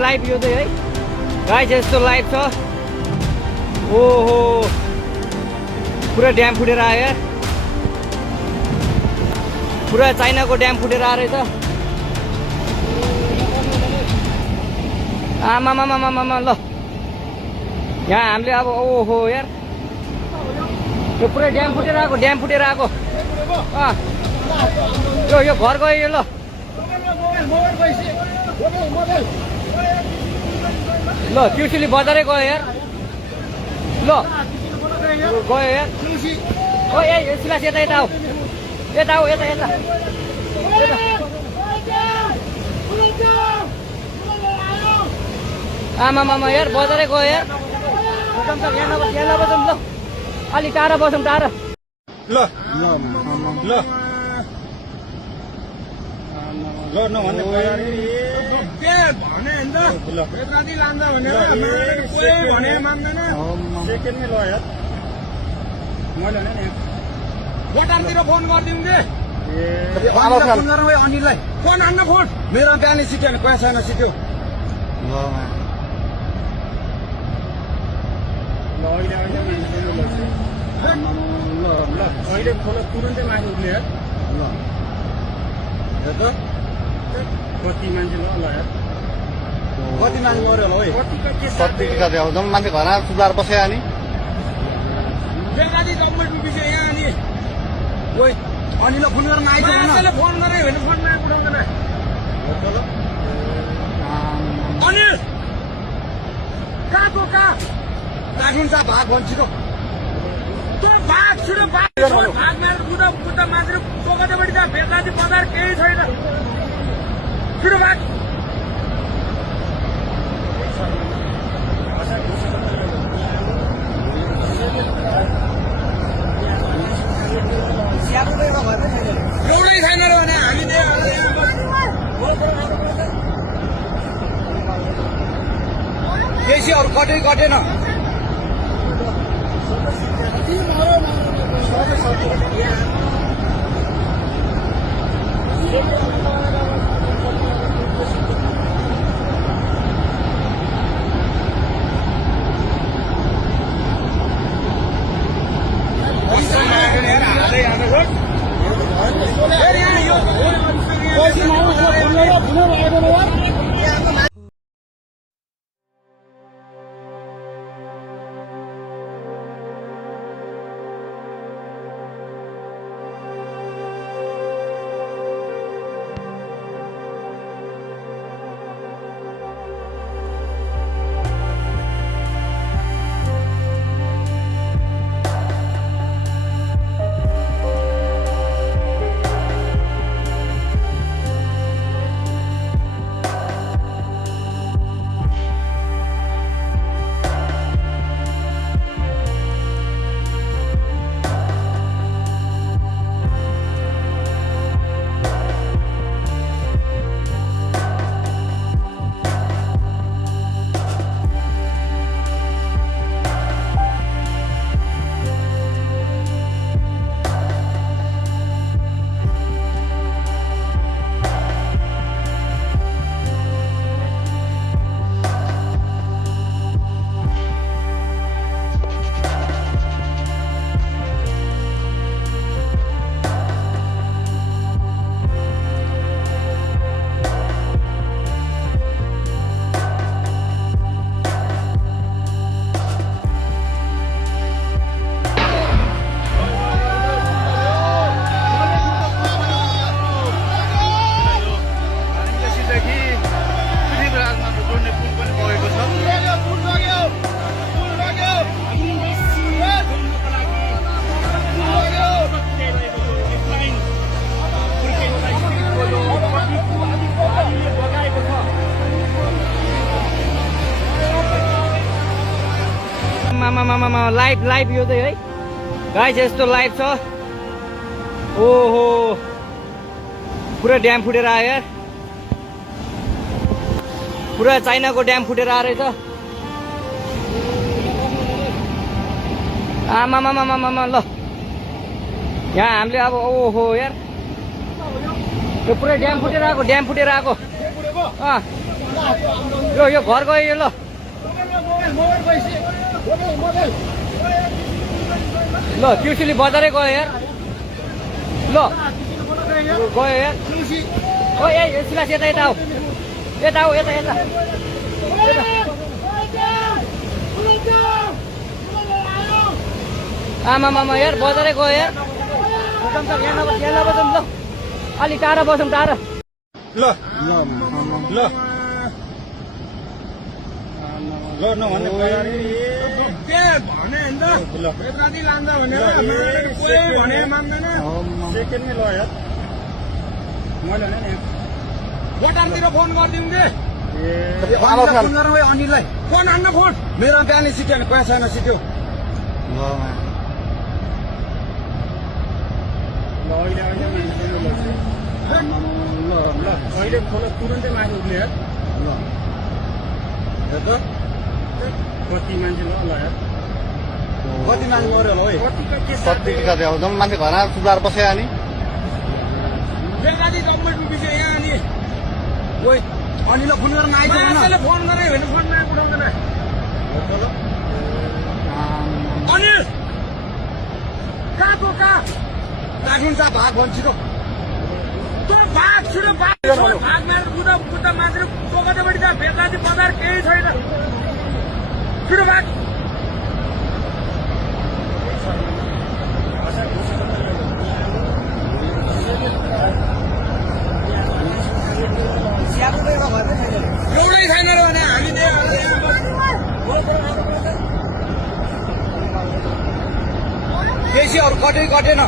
live यो चाहिँ है गाइस यस्तो लाइभ छ ओहो पुरा ड्याम फुटेर आयो यार पुरा चाइनाको ड्याम फुटेर आएर त आमामामामामा ल यहाँ हामीले अब ओहो यार यो पुरै ड्याम फुटेर आएको यो घर गयो यो ल ल त्रिशुली बजारै गयो यार ल गयो यार ओ ए सिलास यता आऊ यता आमामामा यार बजारै गयो यार यहाँ नबसौँ ल अलि टाढा बसौँ टाढा ल नभन्ने भने लान्छ भने मान्दैन सेकेन्डमै ल यार मैले भने बटारतिर फोन गरिदिउँ कि फोन गरौँ है अनिललाई फोन हान्न फोन मेरो बिहानै सिट्यो भने पैसा छैन सिट्यो अहिले खोला तुरन्तै माथि उठ्ने यार ल कति मान्छे ल यार कति मान्छे मऱ्यो होला है कति जम्मा मान्छे घर सुधार बस्यो अनि बेलादी गभर्मेन्ट विषय यहाँ अनि ओइ अनिललाई फोन गरेर आइज फोन गरे भने फोन उठाउँदैन अनिल कहाँको कहाँ राखिन्छ भाग भन्छ छिटो भाग छिटो भाग बुद्ध मान्छे पोखरीबाट त्यहाँ बेलादी बजार केही छैन छिटो भाग एउटै छैन र भने हामी बेसी अरू कटेन आमामामामा लाइभ लाइभ यो चाहिँ है गाइस यस्तो लाइभ छ ओहो पुरा ड्याम फुटेर आयो यार पुरा चाइनाको ड्याम फुटेर आएर रहेछ आमामामामामा ल यहाँ हामीले अब ओहो यार यो पुरै ड्याम फुटेर आएको यो घर गयो यो ल त्रिशुली बजारै गयो यार ल गयो यार ओ ए सिलास यता आऊ यता आमामामा यार बजारै गयो यार यहाँ नबसौँ ल अलि टाढा बसौँ टाढा ल ल ल नभन्ने के भने नि त कति लान्छ भनेर कोही भने मान्दैन सेकेन्डमै ल यार मैले भने नि बटारतिर फोन गरिदिउँ कि फोन गरौँ है अनिललाई फोन हान्न फोन मेरो बिहानै सिट्यो भने पैसामा सिट्यो अहिले खोला तुरन्तै माथि उठ्ने यार कति मान्छे ल यार कति मान्छे मऱ्यो होला है कति आउँछौँ मान्छे घर चुलाएर बस्यो अनि बेलादी गभर्मेन्ट विषय यहाँ अनि ओइ अनिल फोन गरेर आइदिनु फोन गरे भने फोन उठाउँदैन अनिल कहाँको कहाँ काठुन्छ भाग भन्छ छिटो भाग छिटो भाग मारेर बुद्ध मान्छे कोकटेपट्टि त बेलादी बजार केही छैन छिटो भाग एउटै छैन र भने हामी बेसी अरू कटेन